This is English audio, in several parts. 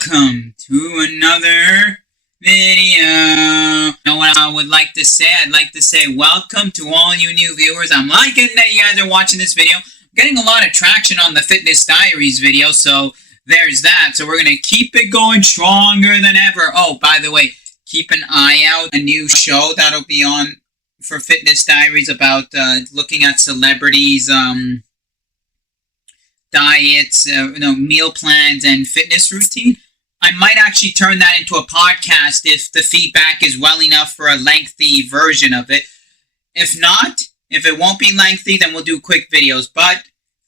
welcome to another video. You know what I would like to say? I'd like to say welcome to all you new viewers. I'm liking that you guys are watching this video. I'm getting a lot of traction on the Fitness Diaries video, so there's that. So we're going to keep it going stronger than ever. Oh, by the way, keep an eye out. A new show that'll be on for Fitness Diaries about looking at celebrities, diets, meal plans, and fitness routine. I might actually turn that into a podcast if the feedback is well enough for a lengthy version of it. If not, if it won't be lengthy, then we'll do quick videos. But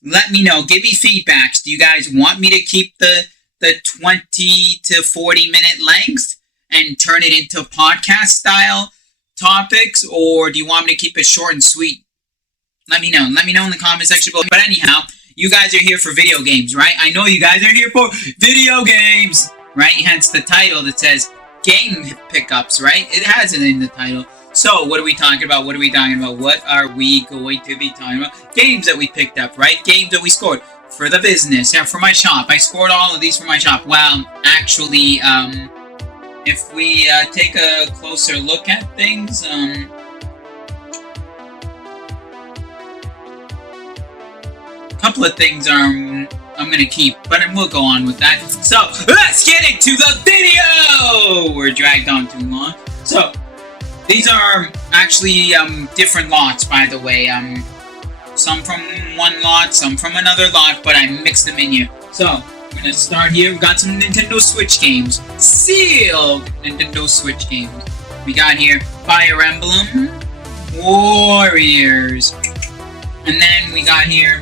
let me know. Give me feedbacks. Do you guys want me to keep the 20 to 40 minute length and turn it into podcast style topics, or do you want me to keep it short and sweet? Let me know. Let me know in the comment section below. But anyhow, you guys are here for video games, right? I know you guys are here for video games, right? Hence the title that says game pickups, right? It has it in the title. So what are we talking about? What are we talking about? What are we going to be talking about? Games that we picked up, right? Games that we scored for the business, yeah, for my shop. I scored all of these for my shop. Well, actually, if we take a closer look at things, couple of things I'm gonna keep, but we'll go on with that. So let's get into the video. We're dragged on too long. So these are actually different lots, by the way. Some from one lot, some from another lot, but I mixed them in here. So we're gonna start here. We got some Nintendo Switch games, sealed Nintendo Switch games. We got here Fire Emblem Warriors, and then we got here.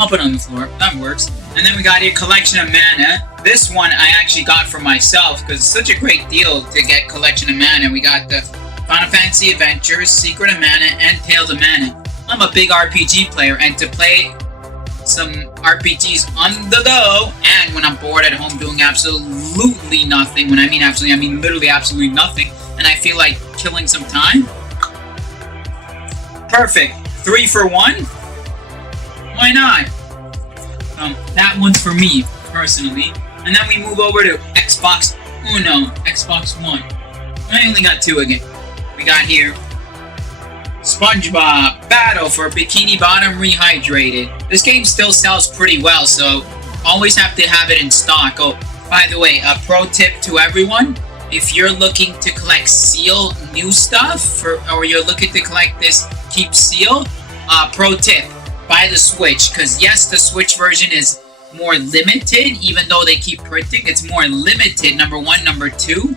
I'll put it on the floor. That works. And then we got here Collection of Mana. This one I actually got for myself because it's such a great deal to get Collection of Mana. We got the Final Fantasy Adventures, Secret of Mana, and Tales of Mana. I'm a big RPG player, and to play some RPGs on the go, and when I'm bored at home doing absolutely nothing, when I mean absolutely, I mean literally absolutely nothing, and I feel like killing some time, perfect. 3 for 1? Why not? That one's for me, personally. And then we move over to Xbox Uno, Xbox One. I only got 2 again. We got here SpongeBob Battle for Bikini Bottom Rehydrated. This game still sells pretty well, so always have to have it in stock. Oh, by the way, a pro tip to everyone. If you're looking to collect seal new stuff, or you're looking to collect this Keep Seal, pro tip, buy the Switch, because yes, the Switch version is more limited, even though they keep printing, it's more limited, number one. Number two,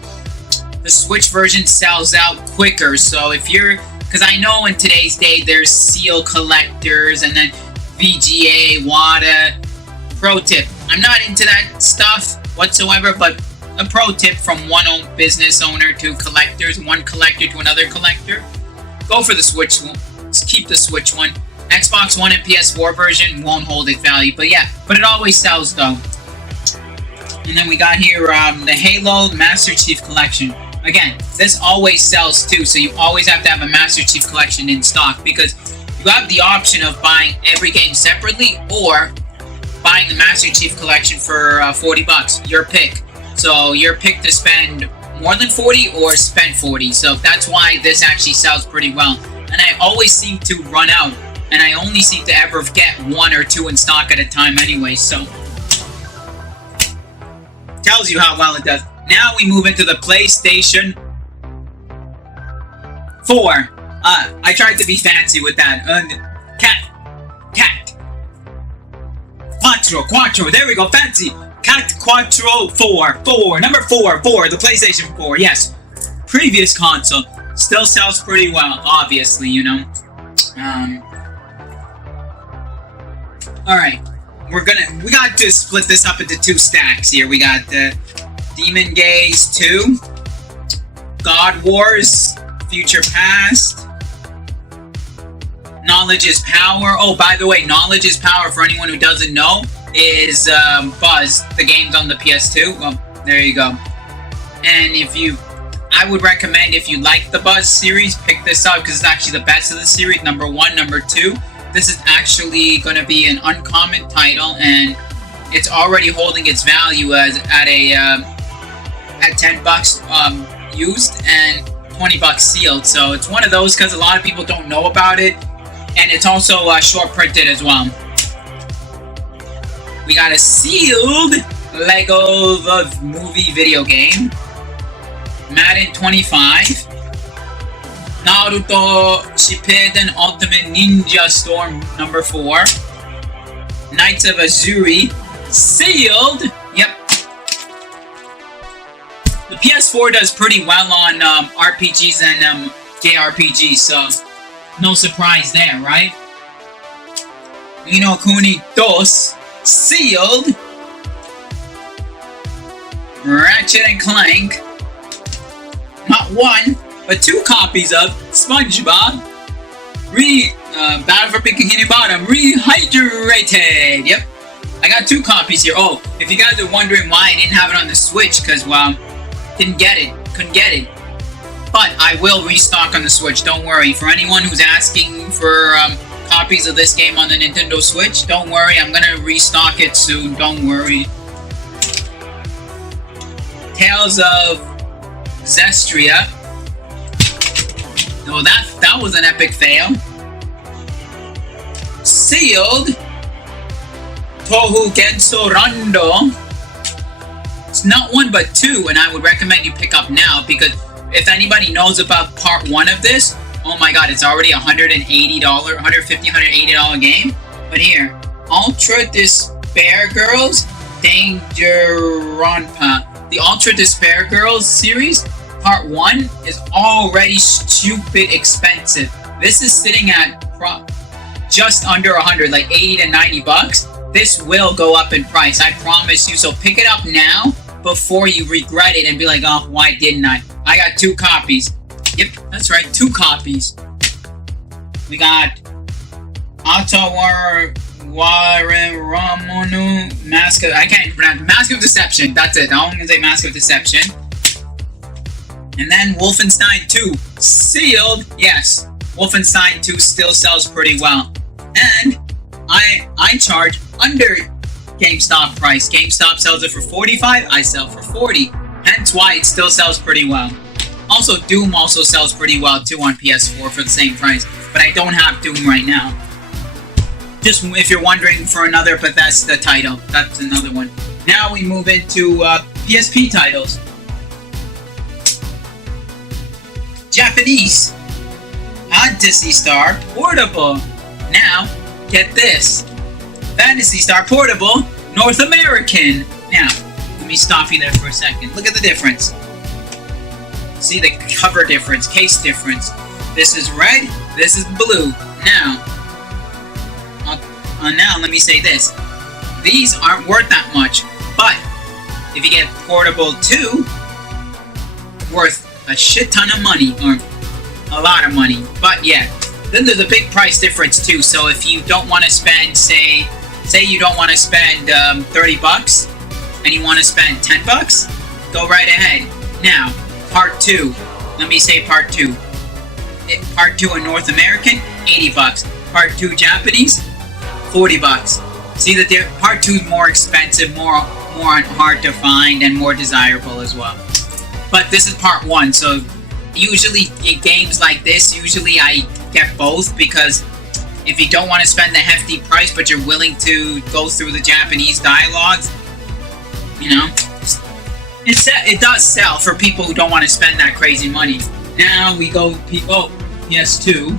the Switch version sells out quicker, so if you're, because I know in today's day, there's seal collectors, and then VGA, WADA, pro tip, I'm not into that stuff whatsoever, but a pro tip from one business owner to collectors, one collector to another collector, go for the Switch one. Keep the Switch one. Xbox One and PS4 version won't hold its value, but yeah, but it always sells though. And then we got here the Halo Master Chief Collection. Again, this always sells too, so you always have to have a Master Chief Collection in stock, because you have the option of buying every game separately or buying the Master Chief Collection for 40 bucks, your pick. So your pick to spend more than 40 or spend 40, so that's why this actually sells pretty well. And I always seem to run out, and I only seem to ever get 1 or 2 in stock at a time anyway, so tells you how well it does. Now we move into the PlayStation 4. I tried to be fancy with that. Cat. Quattro, there we go, fancy. Cat Quattro 4, number 4, the PlayStation 4, yes. Previous console. Still sells pretty well, obviously, you know. Alright. We got to split this up into 2 stacks here. We got the Demon Gaze 2, God Wars, Future Past, Knowledge is Power. Oh, by the way, Knowledge is Power, for anyone who doesn't know, is Buzz. The game's on the PS2. Well, there you go. And I would recommend, if you like the Buzz series, pick this up because it's actually the best of the series. Number 1, number 2. This is actually going to be an uncommon title, and it's already holding its value as at $10 used and $20 sealed. So it's one of those because a lot of people don't know about it, and it's also short printed as well. We got a sealed Lego the Movie video game, Madden 25, Naruto Shippuden Ultimate Ninja Storm number 4, Knights of Azuri, sealed. Yep. The PS4 does pretty well on RPGs and JRPGs, so no surprise there, right? Ni no Kuni 2, sealed. Ratchet and Clank, not one, but 2 copies of SpongeBob, Battle for Bikini Bottom, Rehydrated. Yep, I got 2 copies here. Oh, if you guys are wondering why I didn't have it on the Switch, because, well, couldn't get it. But I will restock on the Switch, don't worry. For anyone who's asking for copies of this game on the Nintendo Switch, don't worry, I'm gonna restock it soon, don't worry. Tales of Zestria. Oh, that was an epic fail. Sealed. Tohu Genso Rando. It's not 1 but 2, and I would recommend you pick up now, because if anybody knows about part 1 of this, oh my god, it's already $180 game. But here, Ultra Despair Girls Dangeronpa. The Ultra Despair Girls series, part 1, is already stupid expensive. This is sitting at just under 100, like 80 to 90 bucks. This will go up in price, I promise you. So pick it up now before you regret it and be like, oh, why didn't I? I got 2 copies. Yep, that's right, 2 copies. We got Atawar Ramonu Mask of, I can't pronounce, Mask of Deception. That's it. I'm gonna say Mask of Deception. And then Wolfenstein 2 sealed. Yes, Wolfenstein 2 still sells pretty well. And I charge under GameStop price. GameStop sells it for $45, I sell for $40. Hence why it still sells pretty well. Also, Doom also sells pretty well too on PS4 for the same price. But I don't have Doom right now. Just if you're wondering for another Bethesda title, that's another one. Now we move into PSP titles. Japanese. Fantasy Star Portable. Now, get this. Fantasy Star Portable, North American. Now, let me stop you there for a second. Look at the difference. See the cover difference, case difference. This is red, this is blue. Now let me say this. These aren't worth that much, but if you get Portable 2, worth a shit ton of money, or a lot of money. But yeah, then there's a big price difference too. So if you don't want to spend, say you don't want to spend 30 bucks, and you want to spend 10 bucks, go right ahead. Now, part 2. Let me say part 2. Part 2 in North American, 80 bucks. Part 2 Japanese, 40 bucks. See that part 2 is more expensive, more hard to find, and more desirable as well. But this is part 1, so usually in games like this, usually I get both, because if you don't want to spend the hefty price but you're willing to go through the Japanese dialogues, you know, it does sell for people who don't want to spend that crazy money. Now we go PS2.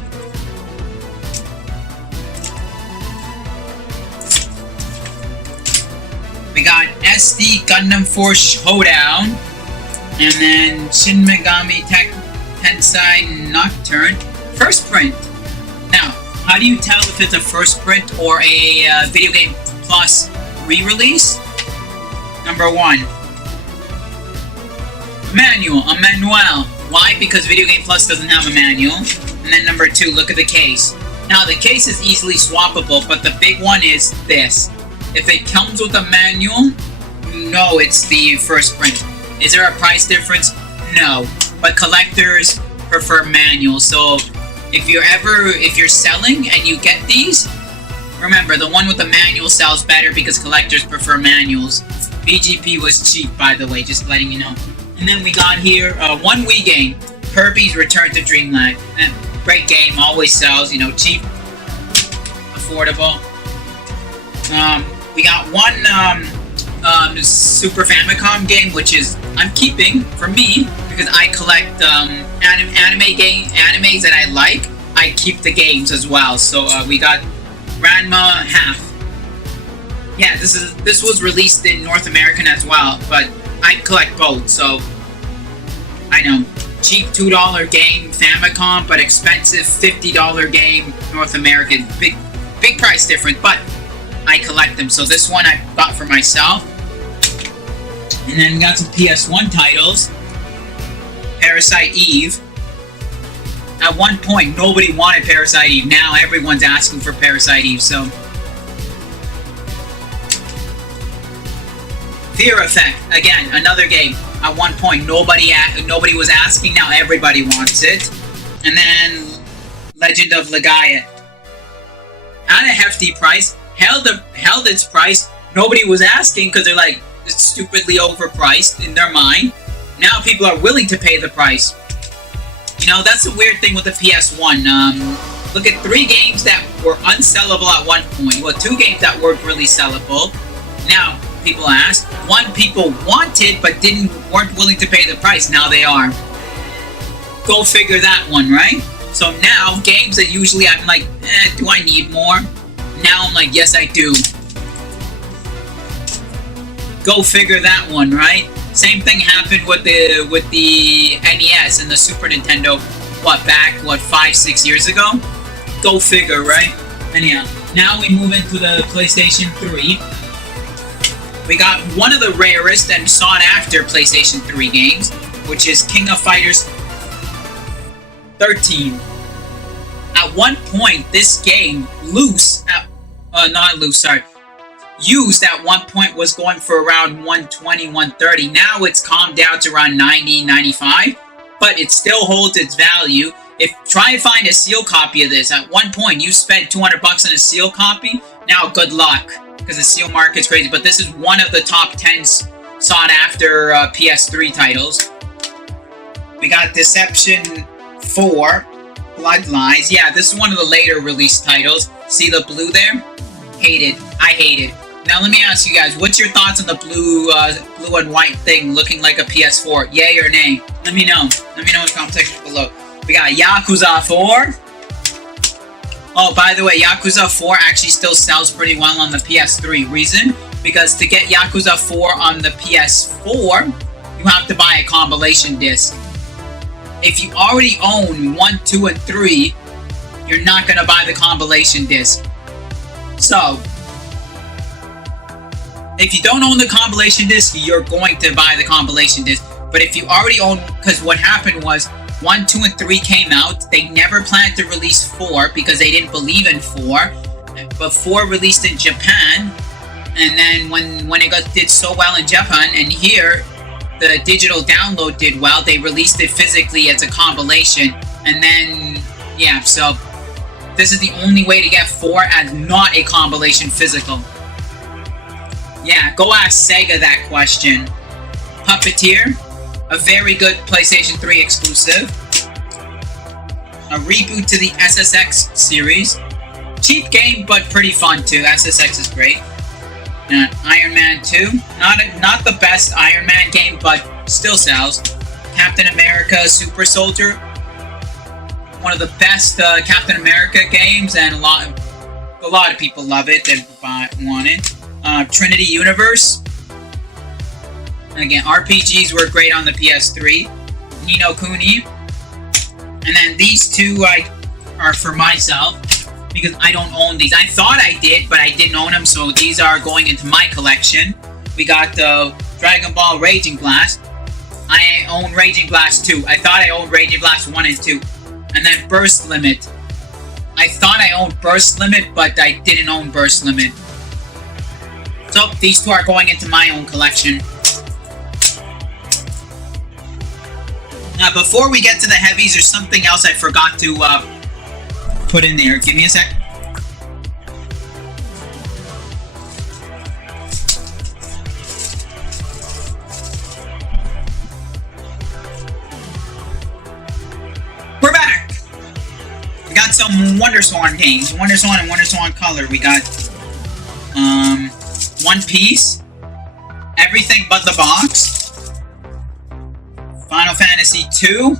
We got SD Gundam Force Showdown, and then Shin Megami Tensei Nocturne first print. Now, how do you tell if it's a first print or a Video Game Plus re-release? Number 1, a manual. Why? Because Video Game Plus doesn't have a manual. And then number 2, look at the case. Now, the case is easily swappable, but the big one is this. If it comes with a manual, no, it's the first print. Is there a price difference? No. But collectors prefer manual. So if you're selling and you get these, Remember, the one with the manual sells better because collectors prefer manuals. BGP was cheap, by the way, just letting you know. And then we got here, one Wii game, Kirby's Return to Dreamland. Great game, always sells, you know, cheap, affordable. We got one Super Famicom game, which is I'm keeping for me because I collect animes that I like. I keep the games as well. So we got Ranma Half. Yeah, this was released in North American as well, but I collect both. So I know, cheap $2 game Famicom, but expensive $50 game North American. Big price difference, but I collect them. So this one I got for myself. And then we got some PS1 titles. Parasite Eve. At one point, nobody wanted Parasite Eve. Now everyone's asking for Parasite Eve, so. Fear Effect. Again, another game. At one point, nobody was asking. Now everybody wants it. And then Legend of Legaia. At a hefty price. Held its price. Nobody was asking because they're like, it's stupidly overpriced in their mind. Now people are willing to pay the price. You know, that's the weird thing with the PS1. Look at 3 games that were unsellable at one point. Well, 2 games that weren't really sellable. Now, people ask. 1 people wanted but weren't willing to pay the price. Now they are. Go figure that one, right? So now, games that usually I'm like, do I need more? Now I'm like, yes I do. Go figure that one, right? Same thing happened with the NES and the Super Nintendo, back 5-6 years ago? Go figure, right? Anyhow, now we move into the PlayStation 3. We got one of the rarest and sought after PlayStation 3 games, which is King of Fighters 13. At one point, this game, used at one point was going for around 120, 130. Now it's calmed down to around 90, 95, but it still holds its value. Try and find a seal copy of this. At one point, you spent $200 on a seal copy. Now, good luck, because the seal market's crazy. But this is one of the top 10 sought after PS3 titles. We got Deception 4, Bloodlines. Yeah, this is one of the later released titles. See the blue there? Hate it. I hate it. Now let me ask you guys, what's your thoughts on the blue and white thing looking like a PS4? Yay or nay? Let me know. Let me know in the comment section below. We got Yakuza 4. Oh, by the way, Yakuza 4 actually still sells pretty well on the PS3. Reason? Because to get Yakuza 4 on the PS4, you have to buy a compilation disc. If you already own 1, 2, and 3, you're not going to buy the compilation disc. So, if you don't own the compilation disc, you're going to buy the compilation disc. But if you already own, because what happened was 1, 2, and 3 came out. They never planned to release 4 because they didn't believe in 4. But 4 released in Japan, and then when it did so well in Japan, and here the digital download did well, they released it physically as a compilation. And then, yeah, so this is the only way to get 4 as not a compilation physical. Yeah, go ask Sega that question. Puppeteer, a very good PlayStation 3 exclusive. A reboot to the SSX series. Cheap game, but pretty fun too. SSX is great. Iron Man 2, not the best Iron Man game, but still sells. Captain America Super Soldier, one of the best Captain America games, and a lot of people love it and want it. Trinity Universe. Again, RPGs were great on the PS3. Ni no Kuni. And then these two are for myself, because I don't own these. I thought I did, but I didn't own them, so these are going into my collection. We got Dragon Ball Raging Blast. I own Raging Blast 2. I thought I owned Raging Blast 1 and 2. And then Burst Limit. I thought I owned Burst Limit, but I didn't own Burst Limit. So, these two are going into my own collection. Now, before we get to the heavies, there's something else I forgot to put in there. Give me a sec. some WonderSwan games. WonderSwan and WonderSwan Color. We got One Piece, Everything But the Box, Final Fantasy 2,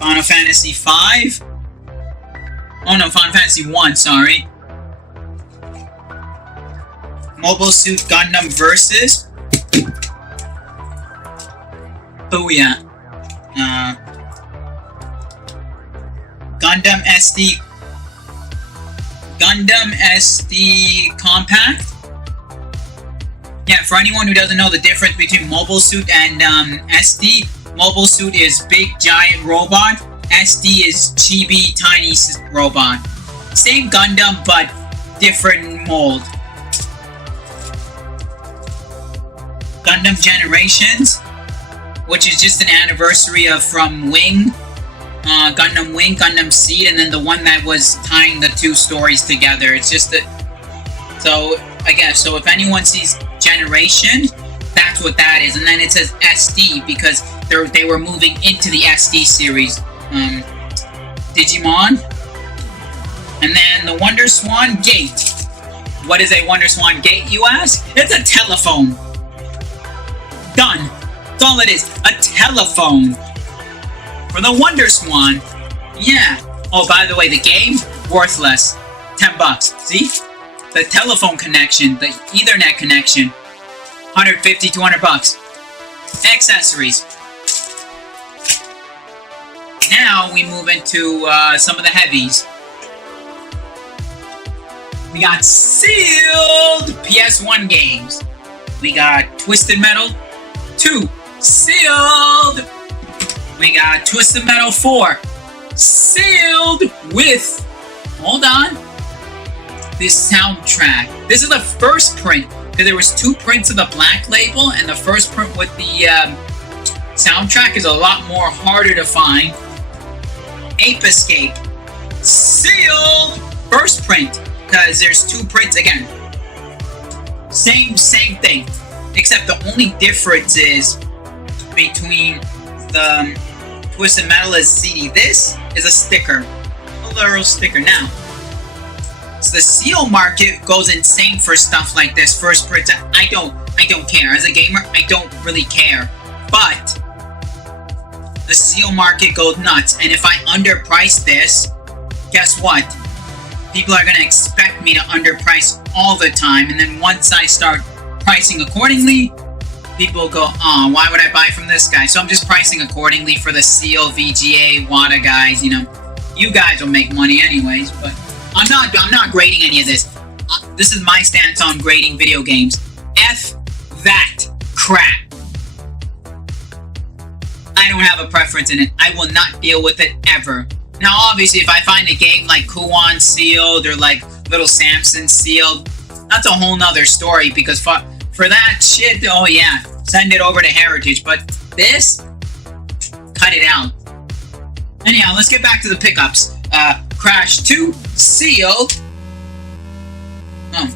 Final Fantasy 5. Oh no, Final Fantasy 1, sorry. Mobile Suit Gundam Versus. Booyah. Gundam SD Compact. Yeah, for anyone who doesn't know the difference between Mobile Suit and SD, Mobile Suit is big giant robot. SD is chibi tiny robot. Same Gundam, but different mold. Gundam Generations, which is just an anniversary of from Wing. Gundam Wing, Gundam Seed, and then the one that was tying the two stories together. It's just that. So, I guess, so if anyone sees Generation, that's what that is. And then it says SD because they were moving into the SD series. Digimon. And then the WonderSwan Gate. What is a WonderSwan Gate, you ask? It's a telephone. Done. That's all it is. A telephone. For the WonderSwan. Yeah. Oh, by the way, the game, worthless. $10. See? The telephone connection, the Ethernet connection, 150, 200 bucks. Accessories. Now we move into some of the heavies. We got sealed PS1 games. We got Twisted Metal 2, sealed. We got Twisted Metal 4, sealed with, hold on, this soundtrack. This is the first print, because there was 2 prints of the black label, and the first print with the soundtrack is a lot more harder to find. Ape Escape, sealed, first print, because there's 2 prints again. Same thing, except the only difference is between the Twisted Metal is CD. This is a sticker, a literal sticker. Now, so the seal market goes insane for stuff like this. First print, I don't care. As a gamer, I don't really care. But the seal market goes nuts, and if I underprice this, guess what? People are gonna expect me to underprice all the time, and then once I start pricing accordingly, people go, oh, why would I buy from this guy? So I'm just pricing accordingly for the seal, VGA, WADA guys. You know, you guys will make money anyways, but I'm not grading any of this. This is my stance on grading video games. F that crap. I don't have a preference in it. I will not deal with it ever. Now, obviously, if I find a game like Kuon sealed or like Little Samson sealed, that's a whole nother story, because for that shit, oh yeah, send it over to Heritage. But this, cut it out. Anyhow, let's get back to the pickups. Crash 2, sealed. Oh.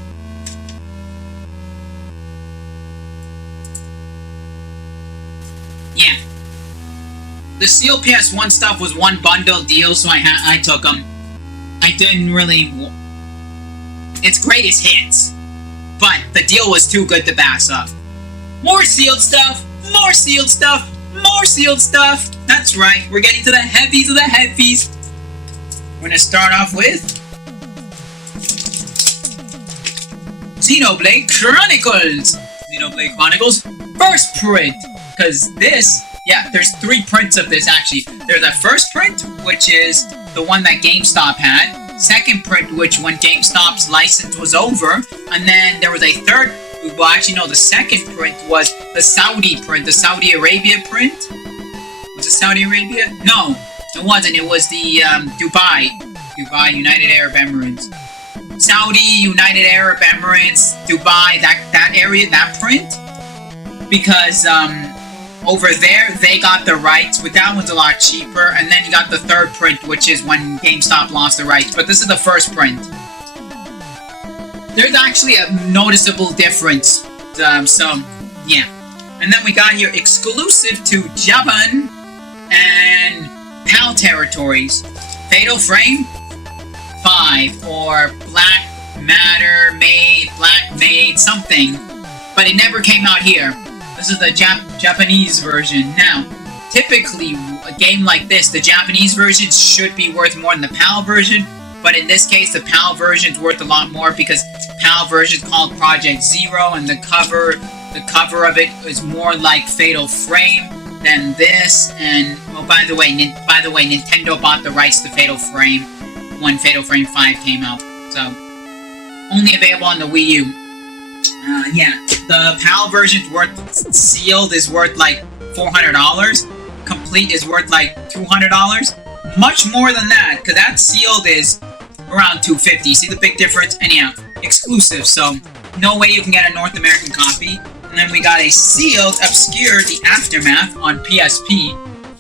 Yeah. The sealed PS1 stuff was one bundle deal, so I took them. I didn't really... It's greatest hits. But the deal was too good to pass up. More sealed stuff, more sealed stuff, more sealed stuff. That's right, we're getting to the heavies of the heavies. We're gonna start off with Xenoblade Chronicles. Xenoblade Chronicles first print. Because this, yeah, there's 3 prints of this actually. There's the first print, which is the one that GameStop had. Second print, which when GameStop's license was over. And then there was a third, well actually no, the second print was the Saudi print, the Saudi Arabia print. Was it Saudi Arabia? No, it wasn't. It was the Dubai, United Arab Emirates. Saudi, United Arab Emirates, Dubai, that area, that print. Because over there, they got the rights, but that one's a lot cheaper. And then you got the third print, which is when GameStop lost the rights. But this is the first print. There's actually a noticeable difference. So, yeah. And then we got here exclusive to Japan and PAL territories. Fatal Frame 5 or Black Matter Made, Black Made something. But it never came out here. This is the Japanese version. Now, typically, a game like this, the Japanese version should be worth more than the PAL version. But in this case, the PAL version is worth a lot more because PAL version is called Project Zero, and the cover of it is more like Fatal Frame than this. And well, by the way, Nintendo bought the rights to Fatal Frame when Fatal Frame 5 came out, so only available on the Wii U. Yeah, the PAL version sealed is worth like $400. Complete is worth like $200. Much more than that, because that sealed is around $250. See the big difference? And yeah, exclusive, so no way you can get a North American copy. And then we got a sealed Obscure, The Aftermath on PSP.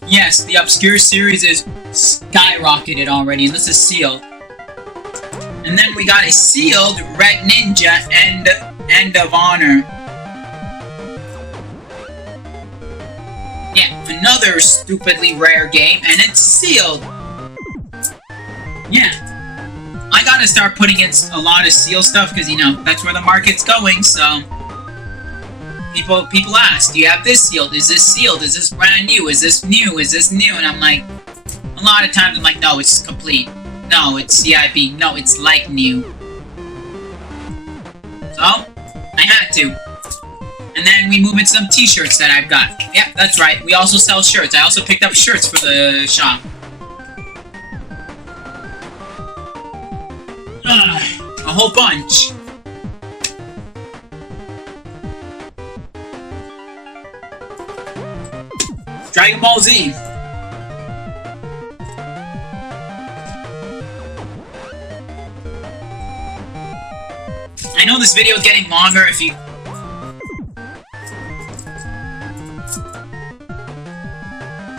Yes, the Obscure series is skyrocketed already, and this is sealed. And then we got a sealed Red Ninja End of Honor. Yeah, another stupidly rare game, and it's sealed. Yeah. I gotta start putting in a lot of seal stuff, because, you know, that's where the market's going, so... People ask, do you have this sealed? Is this sealed? Is this brand new? Is this new? Is this new? And I'm like, a lot of times I'm like, no, it's complete. No, it's CIB. No, it's like new. So, I had to. And then we move into some t-shirts that I've got. Yeah, that's right. We also sell shirts. I also picked up shirts for the shop. A whole bunch. Dragon Ball Z. I know this video is getting longer if you...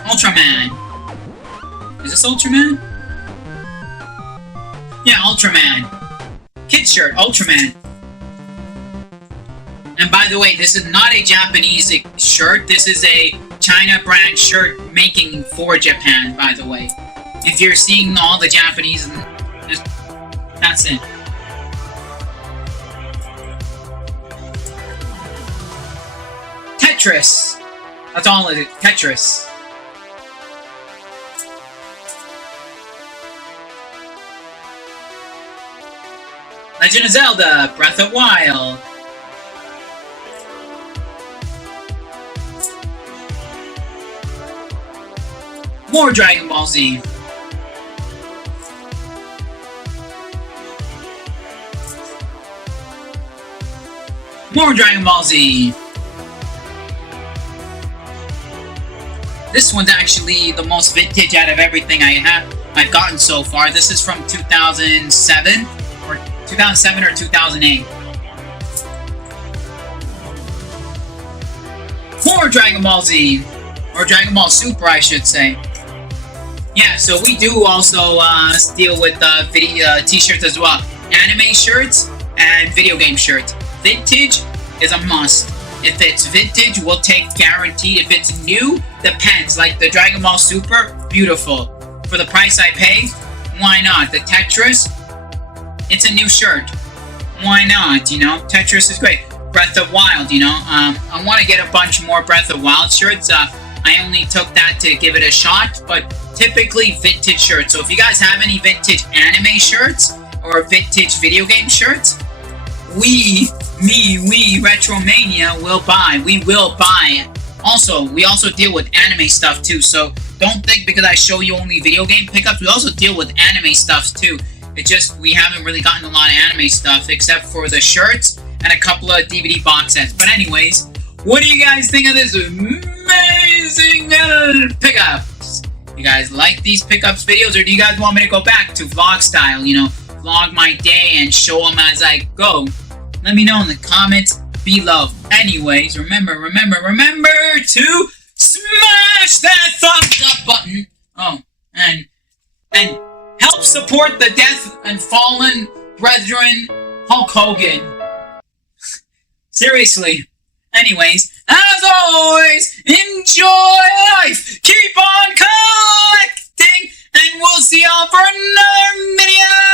Ultraman. Is this Ultraman? Yeah, Ultraman. Kid shirt, Ultraman. And by the way, this is not a Japanese shirt. This is a China brand shirt making for Japan, by the way. If you're seeing all the Japanese, that's it. Tetris. That's all it is. Tetris. Legend of Zelda, Breath of Wild. More Dragon Ball Z. More Dragon Ball Z. This one's actually the most vintage out of everything I've gotten so far. This is from 2007 or 2008. More Dragon Ball Z. Or Dragon Ball Super, I should say. Yeah, so we do also deal with video t-shirts as well. Anime shirts and video game shirts. Vintage is a must. If it's vintage, we'll take guaranteed. If it's new, depends. Like the Dragon Ball Super, beautiful. For the price I pay, why not? The Tetris, it's a new shirt. Why not? You know, Tetris is great. Breath of Wild, you know. I want to get a bunch more Breath of Wild shirts. I only took that to give it a shot, but typically vintage shirts. So if you guys have any vintage anime shirts or vintage video game shirts, we Retromania will buy. We will buy. Also, we also deal with anime stuff too. So don't think because I show you only video game pickups, we also deal with anime stuff too. It's just we haven't really gotten a lot of anime stuff except for the shirts and a couple of DVD box sets. But anyways, what do you guys think of this amazing pickups? You guys like these pickups videos, or do you guys want me to go back to vlog style, you know, vlog my day and show them as I go? Let me know in the comments below. Anyways, remember to smash that thumbs up button. Oh, and help support the death and fallen brethren Hulk Hogan. Seriously. Anyways, as always, enjoy life. Keep on collecting. and we'll see y'all for another video.